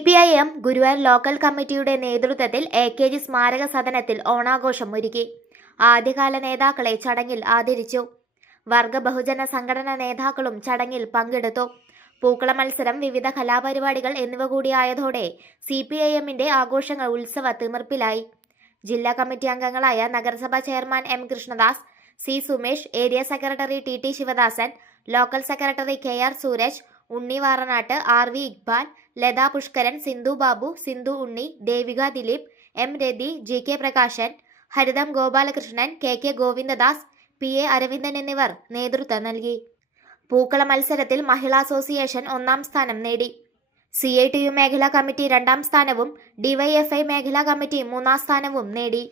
CPIM Guruvayur local കമ്മിറ്റിയുടെ നേതൃത്വത്തിൽ AKG സ്മാരക സദനത്തിൽ ഓണാഘോഷം ഒരുക്കി. ആദ്യകാല നേതാക്കളെ ചടങ്ങിൽ ആദരിച്ചു. വർഗ ബഹുജന സംഘടനാ നേതാക്കളും ചടങ്ങിൽ പങ്കെടുത്തു. പൂക്കള മത്സരം, വിവിധ കലാപരിപാടികൾ എന്നിവ കൂടിയായതോടെ CPIMന്റെ ആഘോഷങ്ങൾ ഉത്സവ തിമിർപ്പിലായി. ജില്ലാ കമ്മിറ്റി അംഗങ്ങളായ നഗരസഭാ chairman M. Krishnadas, C. Sumesh, area secretary TT Sivadasan, local secretary KR Sooraj, Unni Varanattu, RV Iqbal, Latha Pushkaran, Sindhu Babu, Sindhu Unni, Devika Dileep, M. Rathi, GK Prakashan, Haritham Gopalakrishnan, KK Govindadas, PA Aravindan എന്നിവർ നേതൃത്വം നൽകി. പൂക്കള മത്സരത്തിൽ മഹിളാ അസോസിയേഷൻ 1-ാം സ്ഥാനം നേടി. CITU മേഖലാ കമ്മിറ്റി 2-ാം സ്ഥാനവും DYFI മേഖലാ കമ്മിറ്റി 3-ാം സ്ഥാനവും നേടി.